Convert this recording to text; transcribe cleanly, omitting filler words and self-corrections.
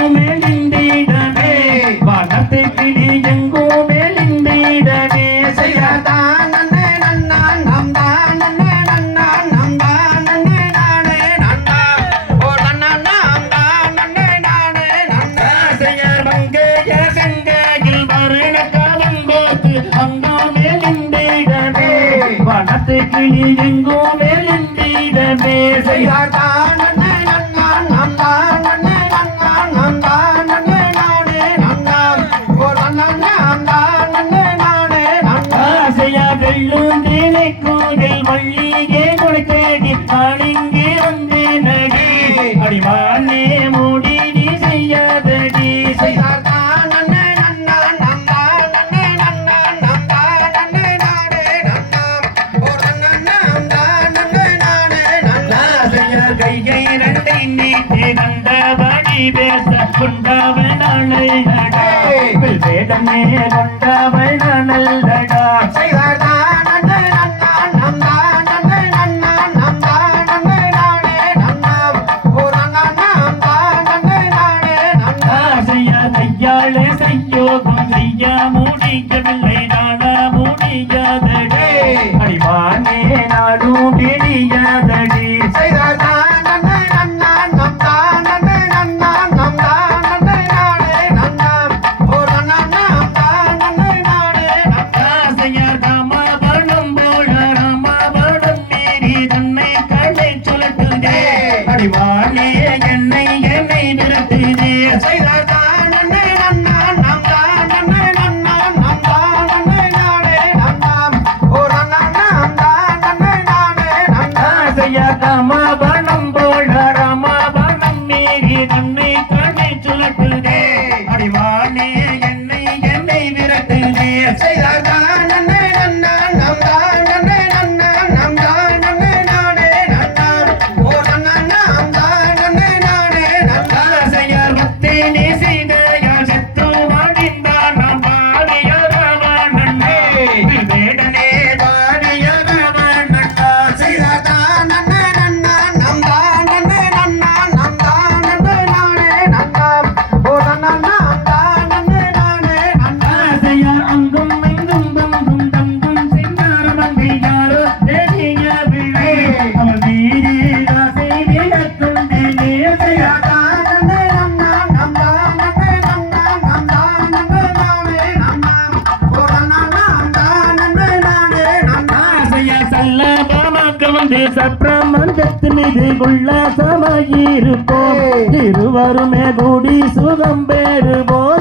எங்கும் மெலிந்திடவே வானத்தை கிளி எங்கும் மெலிந்திடவே செய்யதான் நன்னே நன்னா நம் தான் நன்னே நன்னா நம் தான் நன்னே நானே நன்னா ஓ நன்னா நாம் தான் நன்னே நானே நன்னா செய்ய மங்கைய கங்கையில் வருண காலங்கோத்து அங்கும் மெலிந்திடவே வானத்தை கிளி எங்கும் மெலிந்திடவே செய்யதான் நன்னே நன்னா நம் தான் நன்னே நன்னா நம் தான் நன்னே நானே நன்னா ஓ நன்னா நாம் தான் நன்னே நானே நன்னா ஆசையா வெள்ளும் தேனை கோயில் மல்லிகே கொடை தேடி நானிங்கே வந்து நடி அடிவானே மூடி நீ செய்யாதடி செய்யதான் நன்னே நன்னா நம் தான் நன்னே நன்னா நம் தான் நன்னே நானே நன்னா ஓ நன்னா நாம் தான் நன்னே நானே நன்னா ஆசையா கையை ரெண்டை நீட்டி கண்டபடி பேச கொண்டவள் நாளை நடா வேதமே கொண்டவள் நல்லடா செய்யதான் நன்னே நன்னா நம் தான் நன்னே நன்னா நம் தான் நன்னே நானே நன்னா ஓ நன்னா நாம் தான் நன்னே நானே நன்னா ஆசையா கையாளே செய்யோகம் செய்ய முடியவில்லை நானா முடியாதடே அடிவானே நாடும் பிடியாதடி செய்யதான் நன்னே நன்னா நம் தான் நன்னே நன்னா நம் தான் நன்னே நானே நன்னா ஓ நன்னா நாம் தான் நன்னே நானே நன்னா ஆசையா ராமாபரணம் போல ராமாபரணம் மீறி தன்னை கடை சுழட்டுதே அடிவானே என்னை விரட்டுதே செய்யதான் நன்னே நன்னா நம் தான் நன்னே நன்னா நம் தான் நன்னே நானே நன்னா ஓ நன்னா நாம் தான் நன்னே நானே நன்னா ஆசையா ராமாபரணம் போல ராமாபரணம் மீறி தன்னை கடை சுழட்டுதே அடிவானே என்னை விரட்டுதே செய்யதான் நன்னே நன்னா நம் தான் நன்னே நன்னா நம் தான் நன்னே நானே நன்னா ஓ நன்னா நாம் தான் நன்னே நானே நன்னா ஆசையார் பக்தி நீ செய்த யார் செத்து வாழ்ந்தார் நாம் பாடிய ராவணனே வேடனே பாடிய ராவணனா செய்யதான் நன்னே நன்னா நம் தான் நன்னே நன்னா நம் தான் நன்னே நானே நன்னா ஓ நன்னா நாம் தான் நன்னே நானே நன்னா ஆசையார் அங்கும் இங்கும் தங்கும் தங்கும் சிங்கார மங்கை யாரோ தெரிய விழை அவள் வீரி ஆசை விளக்குண்டே நேசையா செய்யதான் நன்னே நன்னா நம் தான் நன்னே நன்னா நம் தான் நன்னே நானே நன்னா ஓ நன்னா நாம் தான் நன்னே நானே நன்னா ஆசையா சல்லபமாக வந்து சப்ரமந்தத்து மீது உல்லாசமாயிருப்போம் இருவருமே கூடி சுகம் பெறுவோம்